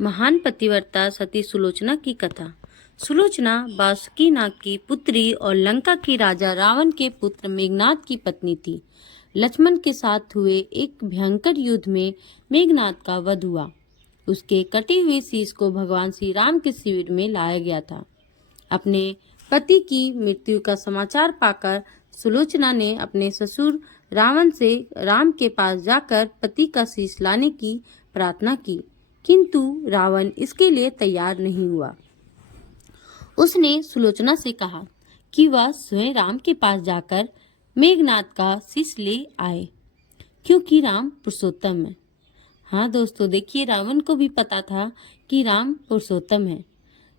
महान पतिव्रता सती सुलोचना की कथा। सुलोचना बासुकी नाग की पुत्री और लंका की राजा रावण के पुत्र मेघनाद की पत्नी थी। लक्ष्मण के साथ हुए एक भयंकर युद्ध में मेघनाद का वध हुआ। उसके कटी हुई शीश को भगवान श्री राम के शिविर में लाया गया था। अपने पति की मृत्यु का समाचार पाकर सुलोचना ने अपने ससुर रावण से राम के पास जाकर पति का शीश लाने की प्रार्थना की, किंतु रावण इसके लिए तैयार नहीं हुआ। उसने सुलोचना से कहा कि वह स्वयं राम के पास जाकर मेघनाद का शीश ले आए, क्योंकि राम पुरुषोत्तम है। हाँ दोस्तों, देखिए, रावण को भी पता था कि राम पुरुषोत्तम है,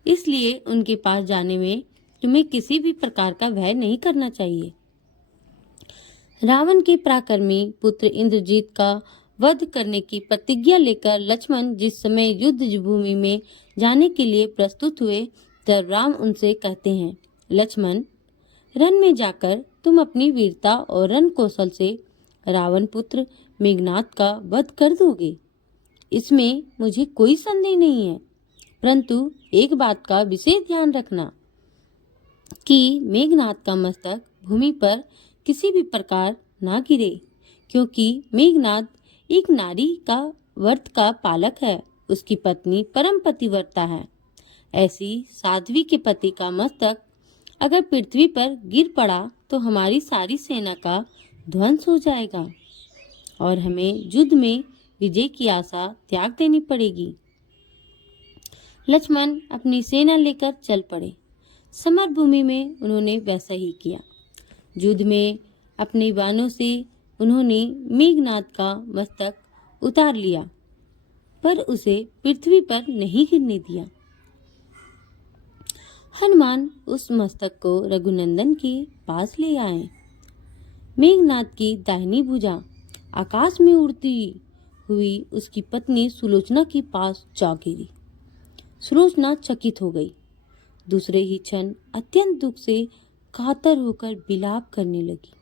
इसलिए उनके पास जाने में तुम्हें किसी भी प्रकार का भय नहीं करना चाहिए। रावण के पराक्रमी पुत्र इंद्रजीत का वध करने की प्रतिज्ञा लेकर लक्ष्मण जिस समय युद्ध भूमि में जाने के लिए प्रस्तुत हुए, तब राम उनसे कहते हैं, लक्ष्मण, रण में जाकर तुम अपनी वीरता और रण कौशल से रावण पुत्र मेघनाद का वध कर दोगे। इसमें मुझे कोई संदेह नहीं है, परंतु एक बात का विशेष ध्यान रखना कि मेघनाद का मस्तक भूमि पर किसी भी प्रकार ना गिरे, क्योंकि मेघनाद एक नारी का व्रत का पालक है। उसकी पत्नी परम पतिव्रता है। ऐसी साध्वी के पति का मस्तक अगर पृथ्वी पर गिर पड़ा तो हमारी सारी सेना का ध्वंस हो जाएगा और हमें युद्ध में विजय की आशा त्याग देनी पड़ेगी। लक्ष्मण अपनी सेना लेकर चल पड़े। समर भूमि में उन्होंने वैसा ही किया। युद्ध में अपने बाणों से उन्होंने मेघनाद का मस्तक उतार लिया, पर उसे पृथ्वी पर नहीं गिरने दिया। हनुमान उस मस्तक को रघुनंदन के पास ले आए। मेघनाद की दाहिनी भुजा आकाश में उड़ती हुई उसकी पत्नी सुलोचना के पास जा गिरी। सुलोचना चकित हो गई। दूसरे ही क्षण अत्यंत दुख से कातर होकर विलाप करने लगी,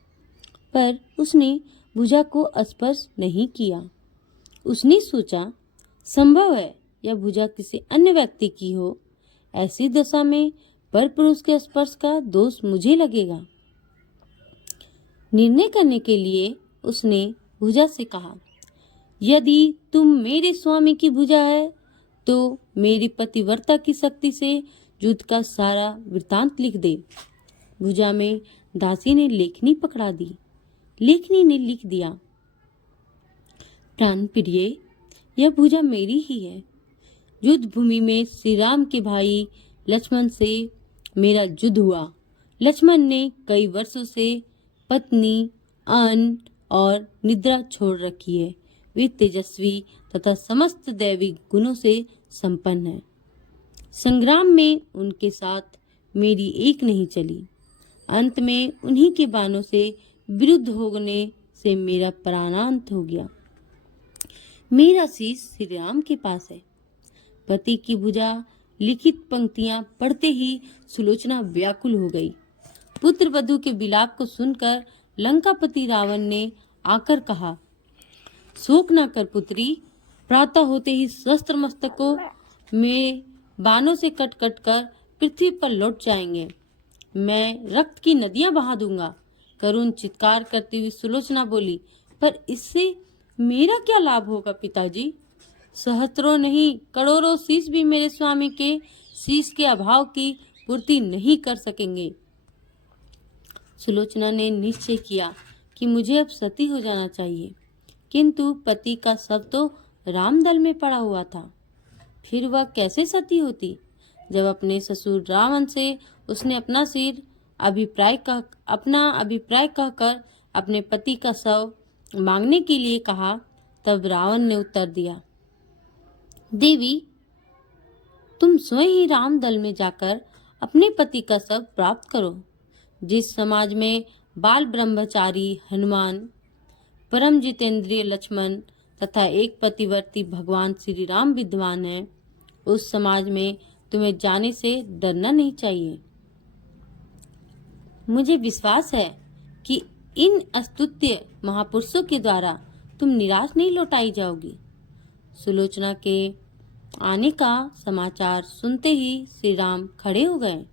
पर उसने भुजा को स्पर्श नहीं किया। उसने सोचा, संभव है यह भुजा किसी अन्य व्यक्ति की हो। ऐसी दशा में पर पुरुष के स्पर्श का दोष मुझे लगेगा। निर्णय करने के लिए उसने भुजा से कहा, यदि तुम मेरे स्वामी की भुजा है तो मेरी पतिव्रता की शक्ति से युद्ध का सारा वृतांत लिख दे। भुजा में दासी ने लेखनी पकड़ा दी। लेखनी ने लिख दिया, प्राण प्रिय, यह भुजा मेरी ही है। युद्ध भूमि में श्री राम के भाई लक्ष्मण से मेरा युद्ध हुआ। लक्ष्मण ने कई वर्षों से पत्नी, अन्न और निद्रा छोड़ रखी है। वे तेजस्वी तथा समस्त दैविक गुणों से संपन्न है। संग्राम में उनके साथ मेरी एक नहीं चली। अंत में उन्हीं के बाणों से विरुद्ध होने से मेरा प्राणांत हो गया। मेरा शीश श्री राम के पास है। पति की भुजा लिखित पंक्तियां पढ़ते ही सुलोचना व्याकुल हो गई। पुत्र वधू के विलाप को सुनकर लंकापति रावण ने आकर कहा, शोक न कर पुत्री, प्रातः होते ही शस्त्र मस्तकों में बाणों से कट कट कर पृथ्वी पर लौट जाएंगे। मैं रक्त की नदियां बहा दूंगा। करुण चित्कार करती हुई सुलोचना बोली, पर इससे मेरा क्या लाभ होगा पिताजी? सहस्त्रों नहीं करोड़ों शीश भी मेरे स्वामी के शीश के अभाव की पूर्ति नहीं कर सकेंगे। सुलोचना ने निश्चय किया कि मुझे अब सती हो जाना चाहिए, किंतु पति का शव तो रामदल में पड़ा हुआ था। फिर वह कैसे सती होती? जब अपने ससुर रावण से उसने अपना अभिप्राय कहकर अपने पति का शव मांगने के लिए कहा, तब रावण ने उत्तर दिया, देवी, तुम स्वयं ही रामदल में जाकर अपने पति का शव प्राप्त करो। जिस समाज में बाल ब्रह्मचारी हनुमान, परम जितेंद्रिय लक्ष्मण तथा एक पतिवर्ती भगवान श्री राम विद्वान है, उस समाज में तुम्हें जाने से डरना नहीं चाहिए। मुझे विश्वास है कि इन अस्तुत्य महापुरुषों के द्वारा तुम निराश नहीं लौटाई जाओगी। सुलोचना के आने का समाचार सुनते ही श्री राम खड़े हो गए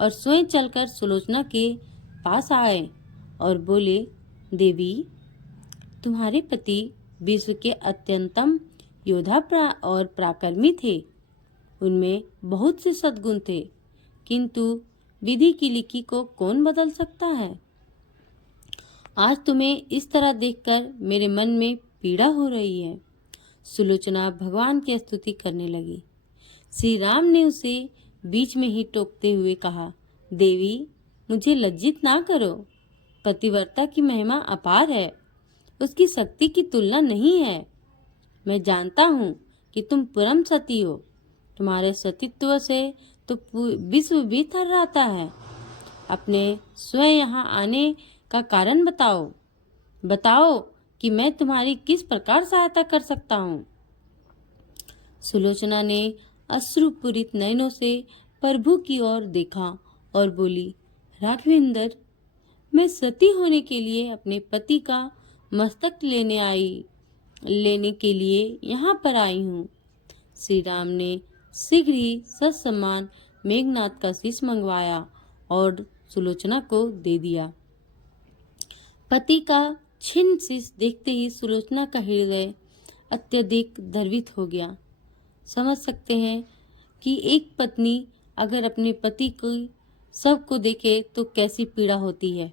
और स्वयं चलकर सुलोचना के पास आए और बोले, देवी, तुम्हारे पति विश्व के अत्यंतम योद्धा और पराक्रमी थे। उनमें बहुत से सद्गुण थे, किंतु विधि की लिखी को कौन बदल सकता है। आज तुम्हें इस तरह देखकर मेरे मन में पीड़ा हो रही है। सुलोचना भगवान की स्तुति करने लगी। श्री राम ने उसे बीच में ही टोकते हुए कहा, देवी, मुझे लज्जित ना करो। पतिव्रता की महिमा अपार है, उसकी शक्ति की तुलना नहीं है। मैं जानता हूँ कि तुम परम सती हो। तुम्हारे सतीत्व से तो विश्व भी थर्राता है। अपने स्वयं यहाँ आने का कारण बताओ कि मैं तुम्हारी किस प्रकार सहायता कर सकता हूँ। सुलोचना ने अश्रुपूरित नयनों से प्रभु की ओर देखा और बोली, राघवेंद्र, मैं सती होने के लिए अपने पति का मस्तक लेने के लिए यहाँ पर आई हूँ। श्री राम ने शीघ्र ही ससम्मान मेघनाद का शीश मंगवाया और सुलोचना को दे दिया। पति का छिन्न शीश देखते ही सुलोचना का हृदय अत्यधिक द्रवित हो गया। समझ सकते हैं कि एक पत्नी अगर अपने पति को सबको देखे तो कैसी पीड़ा होती है।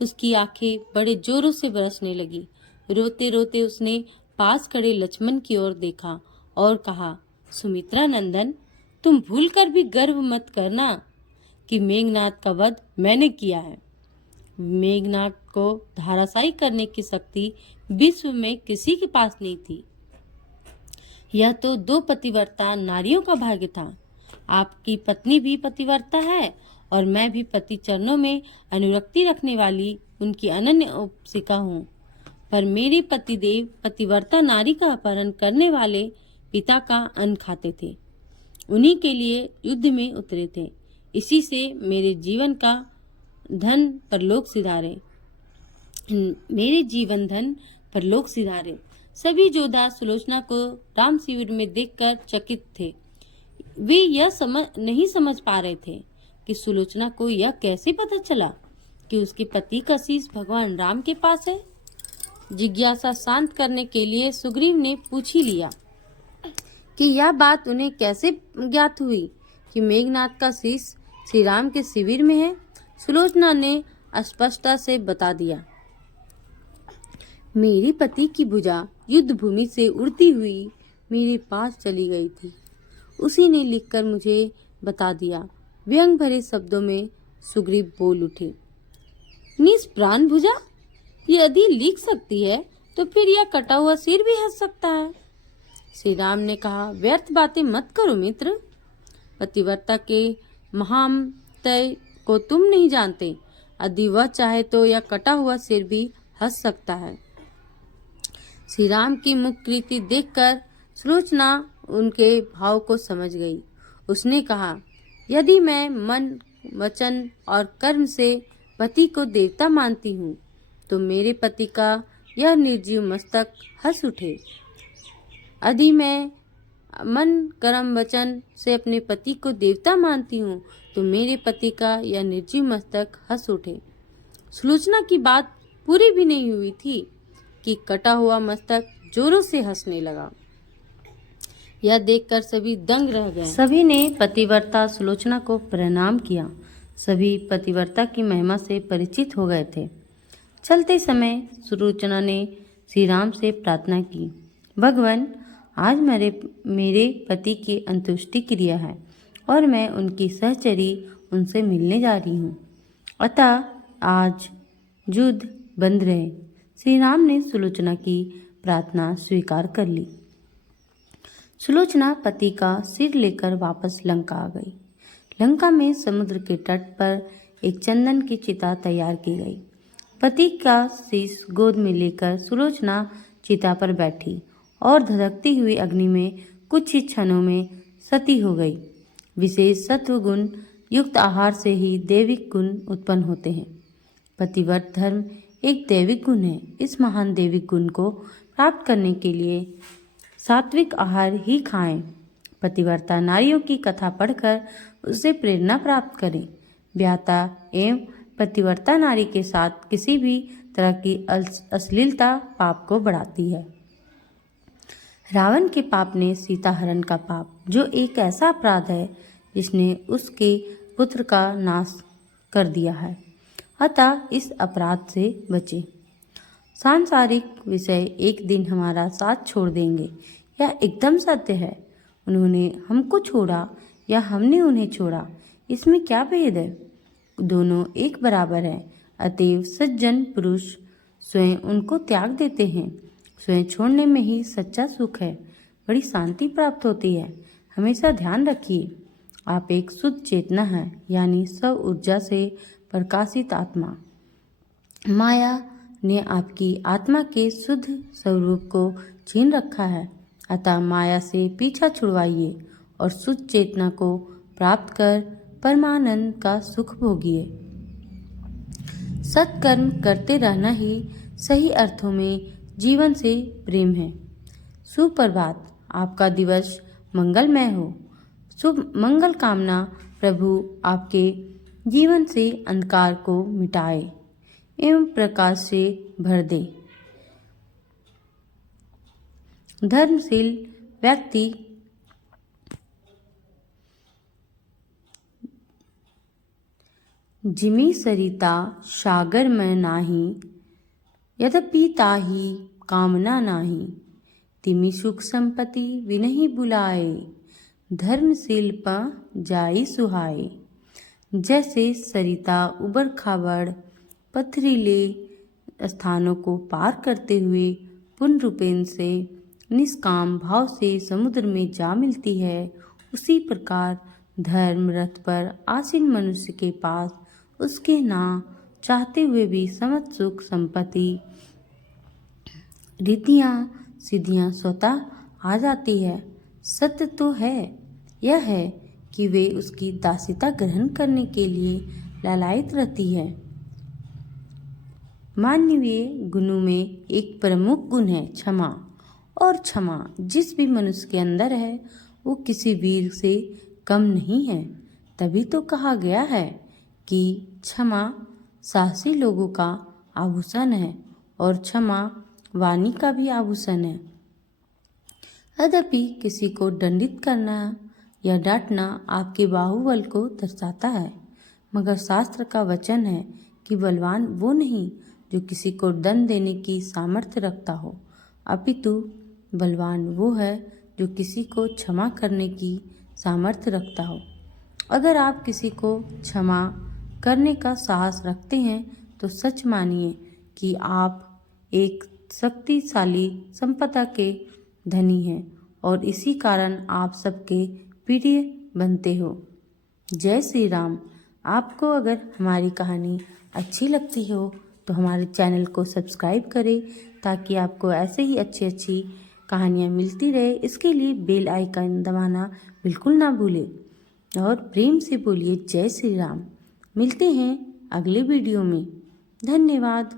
उसकी आंखें बड़े जोरों से बरसने लगी। रोते रोते उसने पास खड़े लक्ष्मण की ओर देखा और कहा, सुमित्रा नंदन, तुम भूलकर भी गर्व मत करना कि मेघनाद का वध मैंने किया है। मेघनाद को धराशायी करने की शक्ति विश्व में किसी के पास नहीं थी। यह तो 2 पतिव्रता नारियों का भाग्य था। आपकी पत्नी भी पतिव्रता है और मैं भी पति चरणों में अनुरक्ति रखने वाली उनकी अनन्य उपासिका हूँ। पर मेरे पतिदेव पतिव्रता नारी का अपहरण करने वाले पिता का अन्न खाते थे। उन्हीं के लिए युद्ध में उतरे थे। इसी से मेरे जीवन धन परलोक सिधारे। सभी योद्धा सुलोचना को राम शिविर में देखकर चकित थे। वे यह नहीं समझ पा रहे थे कि सुलोचना को यह कैसे पता चला कि उसके पति का शीश भगवान राम के पास है। जिज्ञासा शांत करने के लिए सुग्रीव ने पूछ ही लिया कि यह बात उन्हें कैसे ज्ञात हुई कि मेघनाद का शीश श्री राम के शिविर में है। सुलोचना ने स्पष्टता से बता दिया, मेरे पति की भुजा युद्ध भूमि से उड़ती हुई मेरे पास चली गई थी। उसी ने लिखकर मुझे बता दिया। व्यंग भरे शब्दों में सुग्रीव बोल उठे, निष्प्राण भुजा यदि लिख सकती है तो फिर यह कटा हुआ सिर भी हंस सकता है। श्री राम ने कहा, व्यर्थ बातें मत करो मित्र। पतिव्रता के महामतय को तुम नहीं जानते। यदि वह चाहे तो यह कटा हुआ सिर भी हंस सकता है। श्री राम की मुखकृति देखकर सुलोचना उनके भाव को समझ गई। उसने कहा, यदि मैं मन, वचन और कर्म से पति को देवता मानती हूँ तो मेरे पति का यह निर्जीव मस्तक हंस उठे। यदि मैं मन, कर्म, वचन से अपने पति को देवता मानती हूँ तो मेरे पति का यह निर्जीव मस्तक हंस उठे। सुलोचना की बात पूरी भी नहीं हुई थी कि कटा हुआ मस्तक जोरों से हंसने लगा। यह देखकर सभी दंग रह गए। सभी ने पतिव्रता सुलोचना को प्रणाम किया। सभी पतिव्रता की महिमा से परिचित हो गए थे। चलते समय सुलोचना ने श्री राम से प्रार्थना की, भगवान, आज मेरे पति की अंत्येष्टि क्रिया है और मैं उनकी सहचरी उनसे मिलने जा रही हूँ, अतः आज युद्ध बंद रहे। श्री राम ने सुलोचना की प्रार्थना स्वीकार कर ली। सुलोचना पति का सिर लेकर वापस लंका आ गई। लंका में समुद्र के तट पर एक चंदन की चिता तैयार की गई। पति का शीश गोद में लेकर सुलोचना चिता पर बैठी और धधकती हुई अग्नि में कुछ ही क्षणों में सती हो गई। विशेष सत्व गुण युक्त आहार से ही दैविक गुण उत्पन्न होते हैं। पतिव्रत धर्म एक दैविक गुण है। इस महान दैविक गुण को प्राप्त करने के लिए सात्विक आहार ही खाएं। पतिव्रता नारियों की कथा पढ़कर उससे प्रेरणा प्राप्त करें। व्याता एवं पतिव्रता नारी के साथ किसी भी तरह की अश्लीलता पाप को बढ़ाती है। रावण के पाप ने सीता हरण का पाप, जो एक ऐसा अपराध है जिसने उसके पुत्र का नाश कर दिया है, अतः इस अपराध से बचे। सांसारिक विषय एक दिन हमारा साथ छोड़ देंगे, यह एकदम सत्य है। उन्होंने हमको छोड़ा या हमने उन्हें छोड़ा, इसमें क्या भेद है? दोनों एक बराबर हैं। अतएव सज्जन पुरुष स्वयं उनको त्याग देते हैं। स्वयं छोड़ने में ही सच्चा सुख है, बड़ी शांति प्राप्त होती है। हमेशा ध्यान रखिए, आप एक शुद्ध चेतना है, यानी स्व ऊर्जा से प्रकाशित आत्मा। माया ने आपकी आत्मा के शुद्ध स्वरूप को छीन रखा है, अतः माया से पीछा छुड़वाइए और शुद्ध चेतना को प्राप्त कर परमानंद का सुख भोगिए। सत्कर्म करते रहना ही सही अर्थों में जीवन से प्रेम है। सुप्रभात, आपका दिवस मंगलमय हो। शुभ मंगल कामना। प्रभु आपके जीवन से अंधकार को मिटाए एवं प्रकाश से भर दे। धर्मशील व्यक्ति जिमी सरिता सागर में नाही, यद्यपि ताही कामना नाही। तिमी सुख संपत्ति विनहि बुलाए, धर्मशील प जाई सुहाए। जैसे सरिता उबड़ खाबड़ पथरीले स्थानों को पार करते हुए पूर्ण रूपेण से निष्काम भाव से समुद्र में जा मिलती है, उसी प्रकार धर्म रथ पर आसीन मनुष्य के पास उसके ना चाहते हुए भी समस्त सुख संपत्ति रिद्धियां सिद्धियां स्वतः आ जाती है। सत्य तो है, यह है कि वे उसकी दासिता ग्रहण करने के लिए लालायित रहती है। मानवीय गुणों में एक प्रमुख गुण है क्षमा, और क्षमा जिस भी मनुष्य के अंदर है वो किसी वीर से कम नहीं है। तभी तो कहा गया है कि क्षमा साहसी लोगों का आभूषण है और क्षमा वाणी का भी आभूषण है। यद्यपि किसी को दंडित करना या डांटना आपके बाहुबल को दर्शाता है, मगर शास्त्र का वचन है कि बलवान वो नहीं जो किसी को दंड देने की सामर्थ्य रखता हो, अपितु बलवान वो है जो किसी को क्षमा करने की सामर्थ्य रखता हो। अगर आप किसी को क्षमा करने का साहस रखते हैं तो सच मानिए कि आप एक शक्तिशाली संपदा के धनी हैं और इसी कारण आप सबके प्रिय बनते हो। जय श्री राम। आपको अगर हमारी कहानी अच्छी लगती हो तो हमारे चैनल को सब्सक्राइब करें ताकि आपको ऐसे ही अच्छी कहानियाँ मिलती रहे। इसके लिए बेल आइकन दबाना बिल्कुल ना भूलें और प्रेम से बोलिए जय श्री राम। मिलते हैं अगले वीडियो में। धन्यवाद।